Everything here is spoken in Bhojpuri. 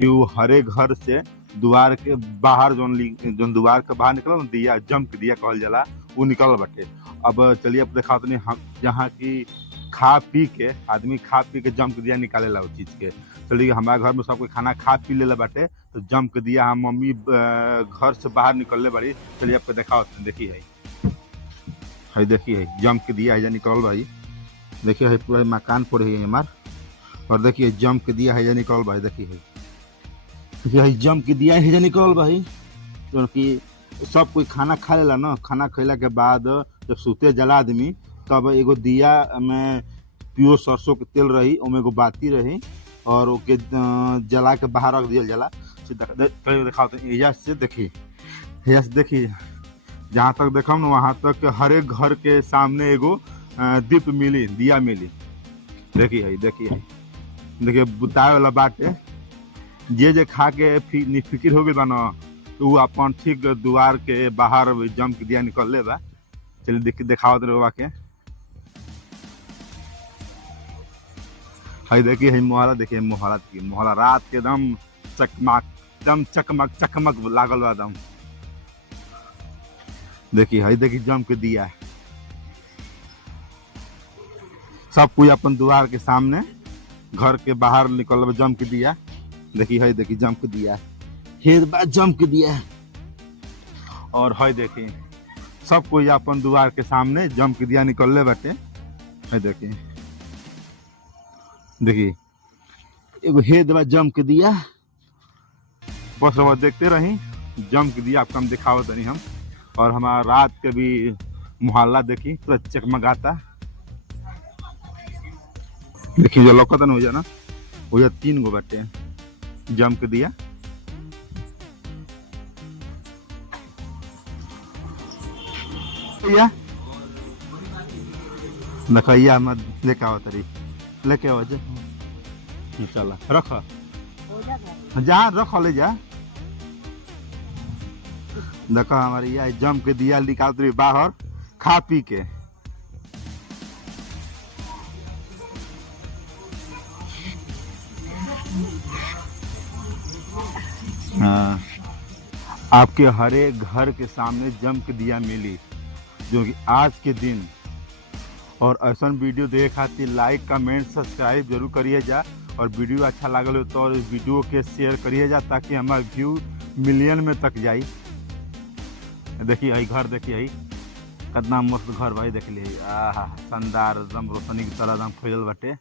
कि वो हरे घर से द्वार के बाहर जोन द्वार के बाहर निकल दिया जम के दिया कहल जाला वो निकल बाटे। अब चलिए अब देखा तनी हम जहाँ की खा पी के आदमी खा पी के जम के दिया निकालेला उस चीज के। चलिए हमारे घर में सब कोई खाना खा पी लेला बाटे तो जम के दिया हम मम्मी घर से बाहर निकलले बाड़ी। चलिए आपको देखा देखिए है देखिए जम के दिया है निकल भाई देखिए है पूरा मकान पर है हमार। और देखिए जम के दिया है निकल भाई देखिए जम के दिया है निकल भाई। क्योंकि सब कोई खाना खा लेला ना, खाना खैला के बाद जब सूते जला आदमी तब एगो दिया में प्योर सरसों के तेल रही ओमे एगो बाती रही और ओके जला के बाहर रख दिया जाला। दिखाओ से देखिए जहाँ तक देखम ना वहाँ तक हर एक घर के सामने एगो दीप मिली दिया मिली। देखिए बुताए वाला बाटे जे खा के फिक्र हो गई बा ना तो वो अपन ठीक द्वार के बाहर जम के दिया निकल ले बा। चलिए दिखाओ रवा के है देखिए है मोहरा देखिए मोहरा रात के एकदम चकमक लागल बा एकदम। देखिए जम के दिया सब कोई अपन द्वार के सामने घर के बाहर निकल जम के दिया। देखिए जम के दिया जम के दिया और है देखिए सब कोई अपन द्वार के सामने जम के दिया निकलले बाटे। है देखिए एगो हेद बा जम के दिया। बस रवा देखते रही जम के दिया आपको हम दिखाओ तनी हम। और हमारा रात के भी मोहल्ला देखी पूरा चकमगाता। देखिए जो लौकतन हो जाना वो 3 गो बाटे जम के दिया। देखिया मैं लेके आओ तरी लेके आओ जे चला रख जहाँ रख ले जा। देखो हमारी यह जम के दिया निकाल तरी बाहर खा पी के। हाँ आपके हरे घर के सामने जम के दिया मिली जो कि आज के दिन। और ऐसा वीडियो देखे खातिर लाइक कमेंट सब्सक्राइब जरूर करिए जा। और वीडियो अच्छा लागल हो तो इस वीडियो के शेयर करिए जा ताकि हमारा व्यू मिलियन में तक जाए। देखिए घर देखिए कितना मस्त घर भाई देख ली शानदार एकदम रोशनी की तरह एकदम फैलल बाटे।